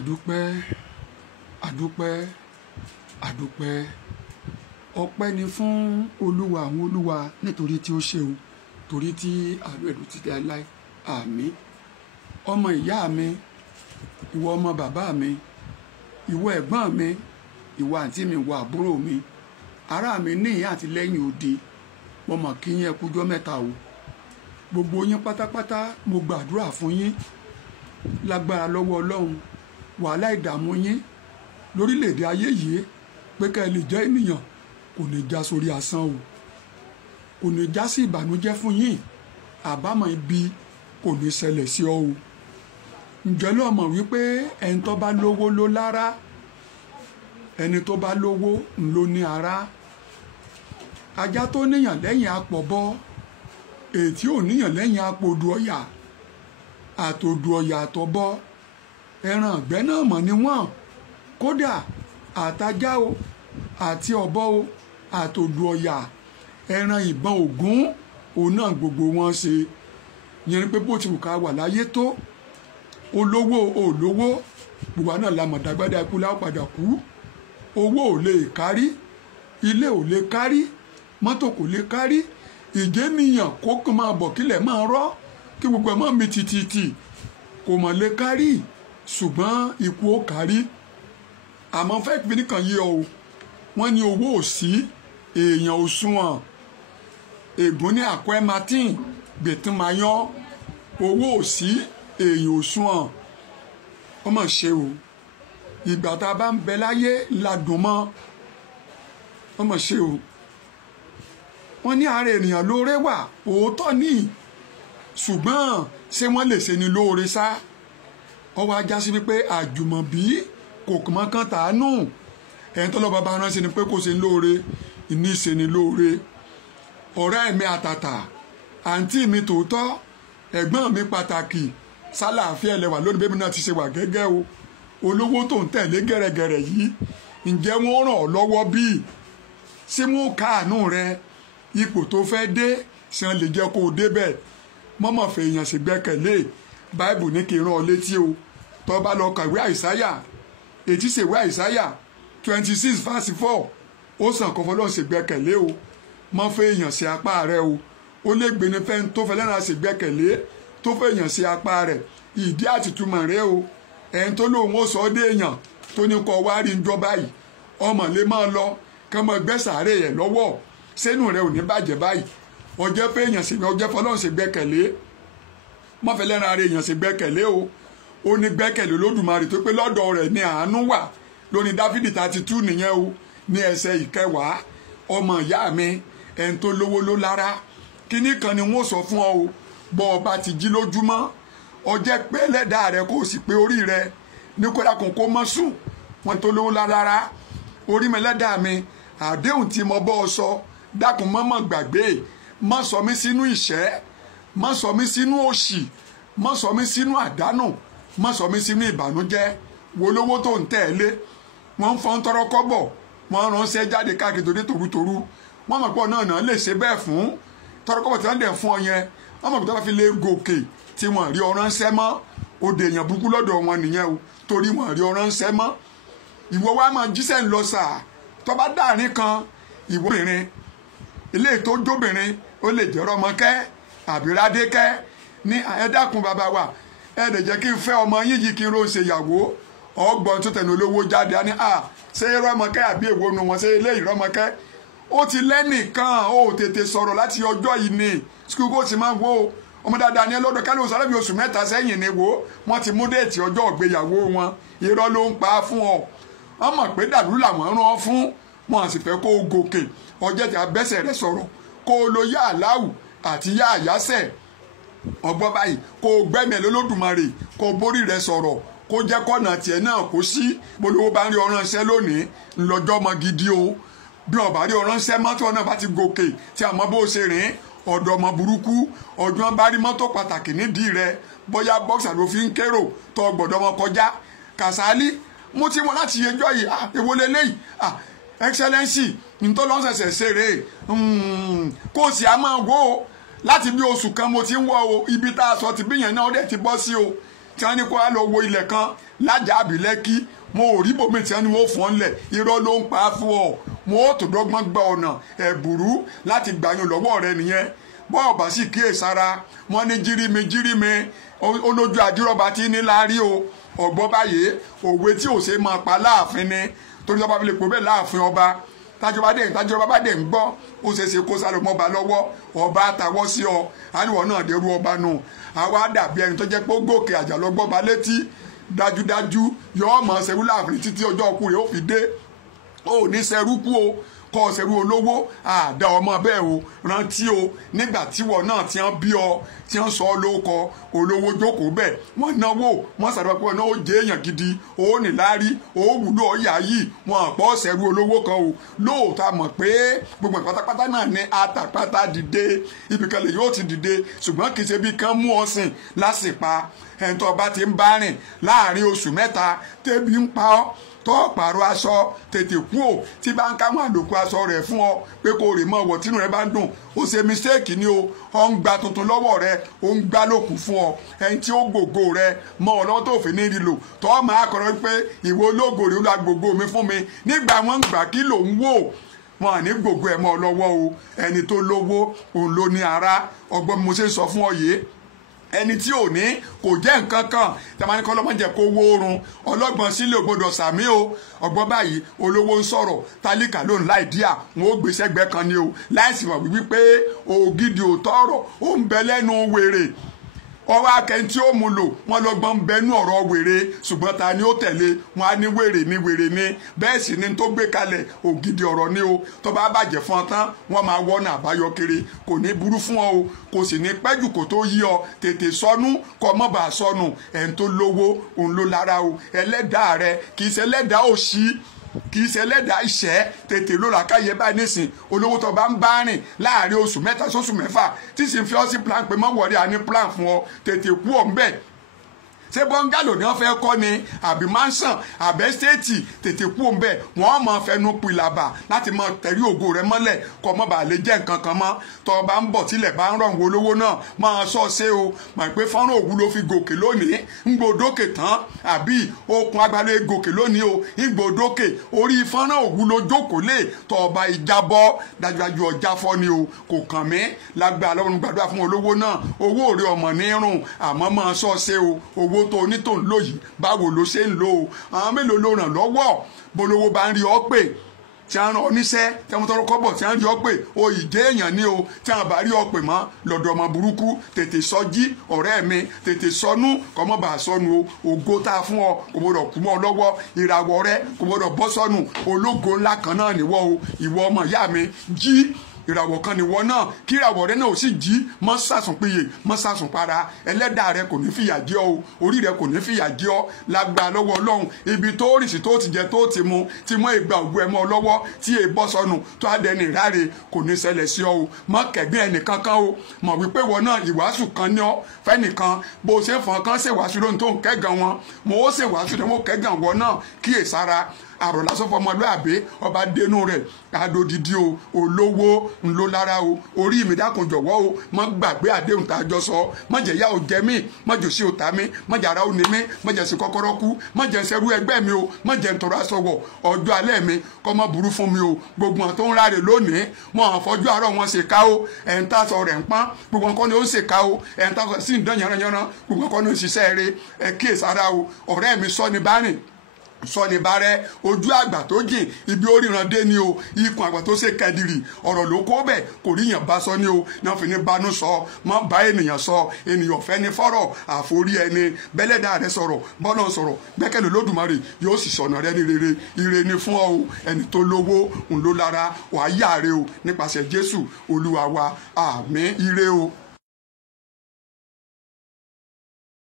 àdúpẹ́ àdúpẹ́ àdúpẹ́ ọpẹ́ ni fún olúwa àwọn olúwa nítorí tí ó ṣeun torí tí àánú ẹ̀dùn ti dé láé àmín. ọmọ ìyá mi, ìwọ ọmọ bàbá mi, ìwọ ẹ̀gbọ́n mi, ìwọ àǹtí mi, ìwọ àbúrò mi, ará mi níhìn àti lẹ́yìn odi, mo mọ̀ kí yín ẹ kújọ́ mẹ́ta o. gbogbo yín pátápátá mo gbàdúrà fún yín lágbára lọ́wọ́ ọlọ́run. wàhálà ìdààmú yín lórílẹ̀‐èdè ayé yìí pé ká ẹ lè jẹ́ ènìyàn kò ní já sórí asán o, kò ní já sí ìbànújẹ́ fún yín, àbámọ̀ ibi kò ní ṣẹlẹ̀ sí ọ o. ǹjẹ́ ló mọ̀ wípé ẹni tó bá lówó ló lára, ẹni tó bá lówó ló ní ara. ajá tó níyàn lẹ́yìn apọ̀bọ, èyí tí ò níyàn lẹ́yìn apòdù ọ̀yà, àtòdù ọ̀yà àtọ̀bọ ẹran ọ̀gbẹ́ náà mọ̀ ni wọ́n. kódà àtajá o àti ọ̀bọ o àtòdù ọ̀yà ẹran ìbọn ògún òun náà gbogbo wọn ṣe. yẹn ni pé bó ti wù ká wà láyé tó, olówó olówó gbogbo náà la mọ̀ dágbádá ikú láwọn padà kú. owó ò lè kárí, ilé ò lè kárí, mọ́tò kò lè kárí, ìjẹ́niyàn kó kàn máa bọ̀ kílẹ̀ máa rọ́ kí gbogbo ẹ̀ máa mi tìtìtì kò mọ̀ lè kárí, ṣùgbọ́n ikú ó kárí. àmọ́ fẹ́ fi nìkan yé ọ, wọ́n ní owó ò sí èèyàn ò sunwọ̀n. ègún ní àkọ́ ẹ̀ martin gbẹ̀tún máa yán, owó ò sí èèyàn ò sunwọ̀n. wọ́n mọ̀ ṣe o, ìgbà tá a bá ń bẹ láyé ladùn mọ́. wọ́n mọ̀ ṣe o, wọ́n ní ara ènìyàn lóore wà, òótọ́ ní, ṣùgbọ́n ṣé wọ́n lè ṣe ni lóore sá? ọwọ́ ajá sí wípé àjùmọ̀bí kò mọ́ kán tàánú. ẹ̀yìn tó lọ́ bàbá ránṣẹ́ ni pé kò ṣe ní lóore, ìní ṣe ni lóore. ọ̀rẹ́ mi àtàtà, àǹtí mi tòótọ́, ẹ̀gbọ́n mi pàtàkì, sálàáfíà ẹlẹ́wà lónìí bébí náà ti ṣe wà gẹ́gẹ́ o. olówó tó ń tẹ̀lé gẹ̀rẹ́gẹ̀rẹ́ yìí, ǹjẹ́ wọ́n ràn ọ́ lọ́wọ́ bíi? ṣé wọ́n káàánú rẹ? ipò tó fẹ́ dé ṣé wọ́n lè jẹ́ kó o débẹ̀? mọ́mọ́ fẹ́ èèyàn sì gbẹ́kẹ̀lé. báìbù ní kí n rán ọ létí o, tó bá lọ kàwé àìsáyà, ètí ṣèwé àìsáyà 26:4, ó sàn kọ́ fọlọ́ ṣe gbẹ́kẹ̀lé o. mọ́ fẹ́ èèyàn sí apá rẹ o, ó lè gbé ní fẹ́ tó fẹ́ lẹ́nà ṣe gbẹ́kẹ̀lé tó fẹ́ èèyàn sí apá rẹ̀. ìdí àtìtúmọ̀ rẹ o, ẹni tó lóun ó sọ ọ́ dé èèyàn tó ní kọ́ wá rí njọ́ báyìí, ọmọ lè máa lọ kán mọ́ gbẹ́sàárè yẹn lọ́wọ́, sẹ́nu rẹ ò ní bàjẹ́ báyìí. ọjọ́ fẹ́ èèyàn sí ọjọ́ fọlọ́ ṣe gbẹ́kẹ̀lé, mọ́fẹ́ lẹ́ran ara èèyàn ṣe gbẹ́kẹ̀lé o. ó ní gbẹ́kẹ̀lé Olódùmarè tó pé lọ́dọ̀ rẹ̀ ní àánú wà. lóní Dáfídì 32 nìyẹn o, ní ẹsẹ̀ ìkẹwàá. ọmọ ìyá mi, ẹni tó lówó ló lára. kíní kan ni wọ́n sọ fún ọ o, bọ́ ọ bá ti jí lójúmọ́, ọjẹ́ pé ẹlẹ́dàá rẹ kó o sì pé orí rẹ ní kódà kò kó mọ́ sùn. wọ́n tó lówó lára, orí mi ẹlẹ́dàá mi, àdéhùn tí mo bọ́ ọ sọ dákun mọ́mọ́ gbàgbé, má sọ mí sínú ìṣẹ́, má sọ mí sínú òṣì, má sọ mí sínú àdánù, má sọ mí sínú ìbànújẹ́. wo lówó tó ń tẹ̀lé, wọ́n ń fọ́n tọrọ kọ́bọ̀, wọ́n ránṣẹ́ jáde káàkiri torí tòrútòrú. wọ́n mọ̀ pé náà lè ṣe bẹ́ẹ̀ fún tọrọ kọ́bọ̀ tí wọ́n dẹ̀ fún ọ yẹn. wọ́n mọ̀ pé tó bá fi lè gòkè tí wọ́n rí ọ ránṣẹ́ mọ́, òde èèyàn burúkú lọ́dọ̀ wọn nìyẹn o, torí wọ́n rí ọ ránṣẹ́ mọ́. ìwọ wa máa jíṣẹ́ ń lọ sàá, tó bá dáàrin kan ìwọ obìnrin, ilé tó jóbìnrin ó lè jẹ́ Rọ́mọkẹ́ àbí Rádékẹ́, ní ẹ dákun bàbá wa, ẹ dẹ̀ jẹ́ kí n fẹ́ ọmọ yín yìí kí n ró ṣe ìyàwó. ọgbọ́n tó tẹnu olówó jáde á ní ṣé Rọ́mọkẹ́ àbí èwo nu wọn, ṣé eléyìí Rọ́mọkẹ́? ó ti lẹ́nìkan, ó tètè sọ̀rọ̀ láti ọjọ́ yìí ni skul kó ti máa wo ọmọ dáadáa ní ẹlọ́dọ̀ kálí òsàlẹ̀ bí oṣù 3 sẹ́yìn ni wo wọ́n ti mú déètì ọjọ́ ìgbéyàwó wọn. irọ́ ló ń pa á fún ọ. wọ́n mọ̀ pé dàlú làwọn rán ọ fún, wọn sì fẹ́ kó o gòkè. ọjọ́ tí a bẹ́sẹ̀ rẹ sọ̀rọ̀ kó o lo yá àláwù àti yá àyásẹ̀ ọgbọ́n báyìí, kó o gbẹ́mí ẹ̀ lÓlódùmarè, kó o borí rẹ sọ̀rọ̀, kó jẹ́ kọ́nà tiẹ̀ náà kó sí. bolówó bá ń rí ọ̀ránṣẹ́ lónìí ńlọjọ́ ọmọ gidi o. bí ọba rí ọ̀ránṣẹ́ mọ́tò náà bá ti gòkè tí a mọ bó ṣe rìn ọ̀dọ̀ ọmọ burúkú, ọdún bá rí mọ́tò pàtàkì nídìí rẹ, bóyá bọ́ksà ló fi ń kérò tó gbọ́dọ̀ wọn kọjá. Kàsálí, mo ti wọn láti yẹjọ́ yìí, èwo leléyìí, excellency ntọ́lọ́sẹ̀sẹ̀ ṣeré kó o sì á máa wò ó láti bí oṣù kan mo ti ń wọ o, ibi tá a sọ ti bí yẹn náà ó dẹ̀ ti bọ́ sí o. tí wọ́n ní kó wá lọ wo ilẹ̀ kan lájà àbí Lẹ́kí mo ò rí bòmí tí wọ́n ní wọ́n fún ọ ńlẹ̀ irọ́ ló ń pa á fún ọ wọn ó tó dọ́gbọ́n gba ọ̀nà ẹ̀bùrú láti gbàyàn lọ́wọ́ rẹ nìyẹn bọ́ọ̀ bá sì kíyèsára wọ́n ní jírími olójú àdírọ́ba tí ní láárí o ọ̀gbọ́n báyìí òwe tí ò ṣe máa pa láàfin ni torí ọba fi lè pò bẹ́ẹ̀ láàfin ọba tájọba bá dẹ̀ ń gbọ́ ó ṣeé ṣe kó sálọ mọ́ba lọ́wọ́ ọba àtàwọ́ sí ọ àníwọ̀ náà dẹrú ọba nù àwa dàbí ẹni tó jẹ́ pé ó gòkè àjà lọ́gbọ́ba létí dájúdájú yọ ọmọ ṣerú láàfin títí ọjọ́ ọkù rẹ̀ ó fi dé ó ní ṣerú kú o kọ́ ṣerú olówó àdá ọmọ bẹ́ẹ̀ o rántí o nígbà tíwọ náà tí wọ́n bí ọ tí wọ́n sọ ọ́ lóko olówó jókòó bẹ́ẹ̀ wọ́n náwó wọ́n ṣàdúrà pé náà ó jẹ́ èèyàn gidi ó níláárí ó wúlò ọ̀yà yìí wọn àpọ̀ ṣerú olówó kan o lóòótọ́ a mọ̀ pé gbogbo pátápátá náà ní àtàpátá dìde ibìkan lè yóò ti dìde ṣùgbọ́n kì í ṣe bí kan mú ọ sìn lásìpa ẹ̀ńtọ́ bá ti ń bá rìn láàrin oṣù mẹ́ta tẹ́bí ń pa ọ́ tó pààrọ̀ aṣọ tètè kú ò tí bá ń káwọn àlòkù aṣọ rẹ̀ fún ọ pé kò rè mọ́ ọwọ́ tínú rẹ bá ń dùn ó ṣe mistake ni o ọ ń gba tuntun lọ́wọ́ rẹ ó ń gbá lòkù fún ọ ẹni tí ó gbogbo rẹ mọ ọ lọ́wọ́ tó fi ní lílò tó máa kọ̀rọ̀ pé ìwọ ológo rẹ ó la gbogbo mi fún mi nígbà wọn ń gbà kí ló ń wò wọn à ní gbogbo ẹ̀ mọ́ ọ lọ́wọ́ o ẹni tó lówó òun ló ní ara ọgbọ́n mo ṣe sọ fún ọ yìí ẹni tí ò ní kò jẹ́ nǹkan kan tẹ́mání kọ́ lọ́mọ jẹ́ kó wó oorun ọlọ́gbọ́n sílé ò gbọ́dọ̀ sàmí o ọgbọ́n báyìí olówó ń sọ̀rọ̀ tálíkà ló ń láì díà wọn ó gbé sẹ́gbẹ́ kan ni o láìsí mọ̀ wípé ògidì òótọ́ ọ̀rọ̀ ó ń bẹ lẹ́nu wèrè ọwọ́ akẹ́ni tí ó mú lò wọ́n lọ́gbọ́n bẹnu ọ̀rọ̀ wèrè ṣùgbọ́n ta ni ó tẹ̀lé wọn á ní wèrè ní bẹ́ẹ̀ sì ni tó gbé kalẹ̀ ògidì ọ̀rọ̀ ni o tó bá bàjẹ́ fún ọ tán wọ́n máa wọ́nà àbáyọ kiri kò ní burú fún ọ o kò sì ní pẹ́jù kò tó yí ọ tètè sọnù kọ́ mọ́ bá sọnù ẹni tó lówó òun ló lára o ẹlẹ́dàá rẹ kì í ṣe ẹlẹ́dàá òṣì kì í ṣe ẹlẹ́dàá ìṣẹ́ tètè ló ra káyé báyìí nísìn olówó tó bá ń bá rìn láàrin oṣù mẹ́ta sóṣù mẹ́fà tí sì ń fi ọ́ sí plan pé mọ́ wọ̀rí àní plan fún ọ tètè kú ọ̀ ń bẹ̀ ṣé bọ́ngàlò ni wọ́n fẹ́ kọ́ ni àbí mansion àbẹ́ stéètì tètè kú òun bẹ́ẹ̀ wọ́n mọ fẹnu pilaba láti mọ tẹ̀rí ògo rẹ mọ́lẹ̀ kọ́ mọ́ bá lè jẹ́ nǹkan kan mọ́ tọ́ ọ bá ń bọ̀ tílẹ̀ bá ń rọ̀ wọ́n olówó náà máa sọ ṣé o mọ̀ pé fọ́nrán òwú ló fi gòkè lónìí ń gbòdókè tán àbí okùn agbálẹ̀ gòkè lónìí o ń gbòdókè orí fọ́nrán òwú ló jókòó lé tọ́ ọba ìjábọ̀ dájúdájú ọjà fọ́ ni o kò kàn mí lágbára lọ́wọ́ gbàdúrà fún olówó náà owó òrè ọmọ nírùn àmọ́ máa sọ ṣé o owó tó onítòun lò yìí báwo ló ṣe ń lò ó àwọn mélòó ló ràn lọ́wọ́ bolówó bá ń rí ọ pé tí a ń rán oníṣẹ́ tí wọ́n tọrọ kọ́bọ̀ tí a ń rí ọ pé o ìdé èèyàn ní o tí a bá rí ọ pé mọ́ lọ́dọ̀ ọmọ burúkú tètè sọjí ọ̀rẹ́ mi tètè sọnù kọ́mọ́ bá sọnù o ògo tá a fún ọ kò gbọdọ̀ kú mọ́ ọ lọ́wọ́ ìràwọ̀ rẹ kò gbọdọ̀ bọ́ sọnù ológo ńlá kan náà nìwọ o ìwọ ọmọ ìyá mi jí ìràwọ̀ kan nìwọ náà kí ìràwọ̀ rẹ náà ò sì jí mọ́ sàsùn péye mọ́ sàsùn para ẹlẹ́dàá rẹ kò ní fìyà jẹ ọ́ o orí rẹ kò ní fìyà jẹ ọ́ lágbára lọ́wọ́ ọlọ́run ibi tó rì sí tó ti jẹ tó ti mu tí mọ́ ìgbà ògbó ẹ mọ́ ọ lọ́wọ́ tí èè bọ́ sọnù tó adẹni ìráre kò ní ṣẹlẹ̀ sí ọ o mọ́ kẹ̀gbẹ́ ẹnìkan kan o mọ̀ wípé wọn náà ìwàásù kan ní ọ fẹ́nìkan bó ṣe fọ́n kan ṣèwàásù lóhun tó ń kẹ́gàn wọn mo ó ṣèwàásù tó ń kẹ́gàn wọn náà kíyèsára àrò lásán fọmọlúàbí ọba dénú rẹ̀ adodidi o olówó ńlọ lára o orí mi dákun jọ̀wọ́ o mọ gbàgbé àdéhùn tá a jọ sọ mọ jẹ ya ò jẹ mí mọ jò sí òtá mi mọ jẹ ara ò ní mí mọ jẹ sí kọ́kọ́rọ́ kú mọ jẹ sẹrú ẹgbẹ́ mi o mọ jẹ ntọrọ aṣọwọ ọjọ́ alẹ́ mi kọ mọ burú fún mi o gbogbo àwọn tó ń ráre lónìí wọn àfọjú àárọ̀ wọn ṣe ká o ẹn tá sọ rẹ̀ ń pọ́n gbogbo nǹkan ni ó ń ṣe ká o ẹn tá sì ń dán yanranyanran gbogbo nǹkan ni ó ń ṣiṣẹ́ eré ẹ kíyèsára o ọ̀rẹ́ mi sọ ní bá rìn sọni bárẹ ojú àgbà tó jìn ibi oríran dé ni o ikùn àgbà tó ṣe kẹdìrì ọ̀rọ̀ ló kó bẹ̀ kò ríyàn bá sọ ni o náà fi ní banú sọ mọ bá ènìyàn sọ ènìyàn fẹ́ ní fọ́rọ̀ àforí ẹni bẹ́lẹ́dà rẹ sọ̀rọ̀ bọ́lọ̀ sọ̀rọ̀ gbẹ́kẹ̀lé Olódùmarè yóò sì sọ̀nà rẹ ní rere ire ni fún ọ o ẹni tó lówó ń ló lára wàá yáre o nípasẹ̀ Jésù Olúwa wa àmín ire o.